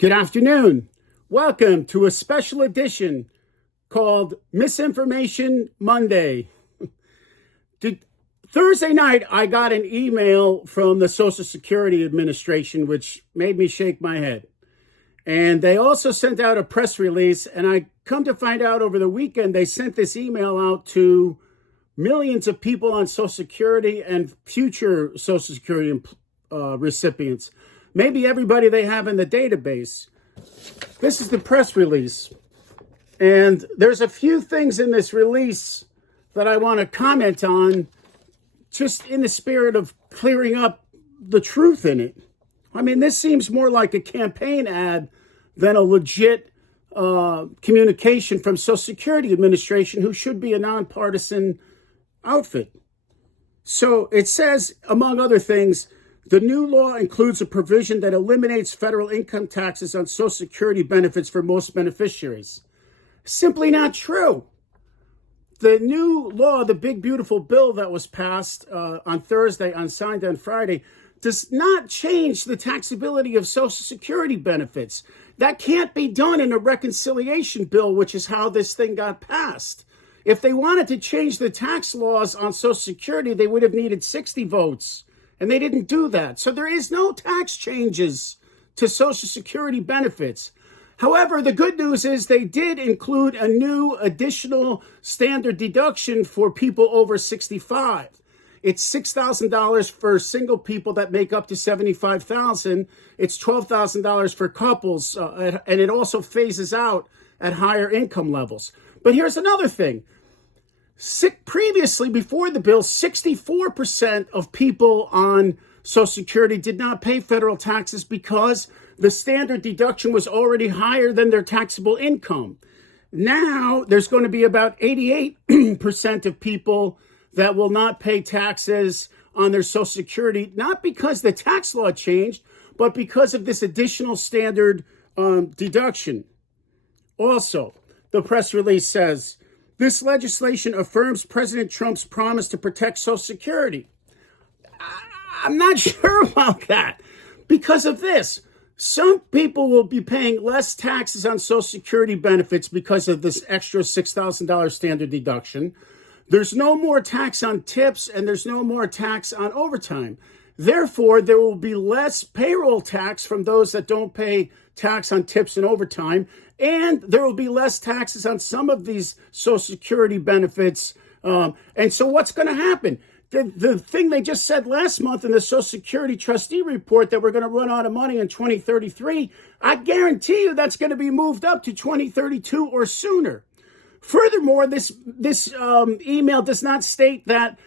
Good afternoon. Welcome to a special edition called Misinformation Monday. Thursday night, I got an email from the Social Security Administration, which made me shake my head. And they also sent out a press release, and I come to find out over the weekend, they sent this email out to millions of people on Social Security and future Social Security recipients. Maybe everybody they have in the database. This is the press release. And there's a few things in this release that I want to comment on, just in the spirit of clearing up the truth in it. I mean, this seems more like a campaign ad than a legit communication from Social Security Administration, who should be a nonpartisan outfit. So it says, among other things, the new law includes a provision that eliminates federal income taxes on Social Security benefits for most beneficiaries. Simply not true. The new law, the big beautiful bill that was passed on Thursday, signed on Friday, does not change the taxability of Social Security benefits. That can't be done in a reconciliation bill, which is how this thing got passed. If they wanted to change the tax laws on Social Security, they would have needed 60 votes. And they didn't do that. So there is no tax changes to Social Security benefits. However, the good news is they did include a new additional standard deduction for people over 65. It's $6,000 for single people that make up to $75,000. It's $12,000 for couples, and it also phases out at higher income levels. But here's another thing. Previously, before the bill, 64% of people on Social Security did not pay federal taxes because the standard deduction was already higher than their taxable income. Now, there's going to be about 88% of people that will not pay taxes on their Social Security, not because the tax law changed, but because of this additional standard deduction. Also, the press release says, this legislation affirms President Trump's promise to protect Social Security. I'm not sure about that because of this. Some people will be paying less taxes on Social Security benefits because of this extra $6,000 standard deduction. There's no more tax on tips and there's no more tax on overtime. Therefore, there will be less payroll tax from those that don't pay tax on tips and overtime. And there will be less taxes on some of these Social Security benefits. And so what's going to happen? The thing they just said last month in the Social Security trustee report that we're going to run out of money in 2033, I guarantee you that's going to be moved up to 2032 or sooner. Furthermore, this email does not state that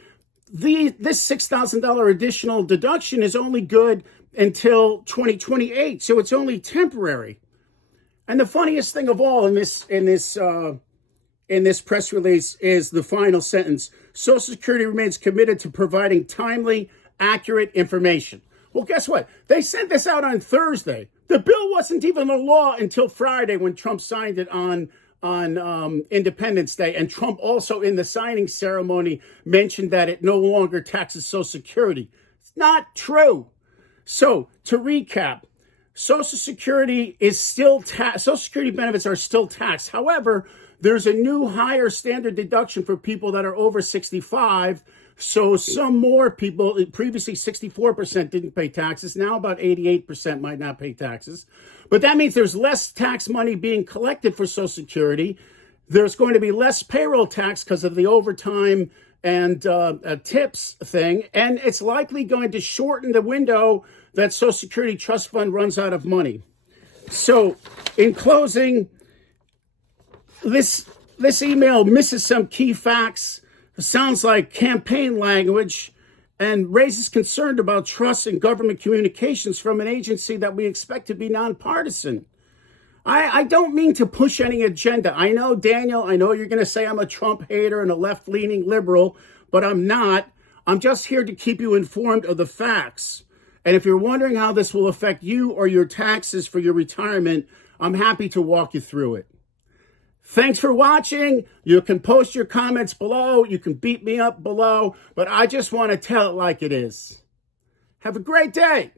this $6,000 additional deduction is only good until 2028, so it's only temporary. And the funniest thing of all in this press release is the final sentence. Social Security remains committed to providing timely, accurate information. Well, guess what? They sent this out on Thursday. The bill wasn't even a law until Friday when Trump signed it on Independence Day. And Trump also in the signing ceremony mentioned that it no longer taxes Social Security. It's not true. So to recap, Social Security is still Social Security benefits are still taxed. However, there's a new higher standard deduction for people that are over 65. So some more people, previously 64% didn't pay taxes. Now about 88% might not pay taxes. But that means there's less tax money being collected for Social Security. There's going to be less payroll tax because of the overtime and tips thing. And it's likely going to shorten the window that Social Security Trust Fund runs out of money. So in closing, this email misses some key facts. It sounds like campaign language and raises concern about trust in government communications from an agency that we expect to be nonpartisan. I don't mean to push any agenda. I know, Daniel, I know you're going to say I'm a Trump hater and a left-leaning liberal, but I'm not. I'm just here to keep you informed of the facts. And if you're wondering how this will affect you or your taxes for your retirement, I'm happy to walk you through it. Thanks for watching. You can post your comments below. You can beat me up below, but I just want to tell it like it is. Have a great day.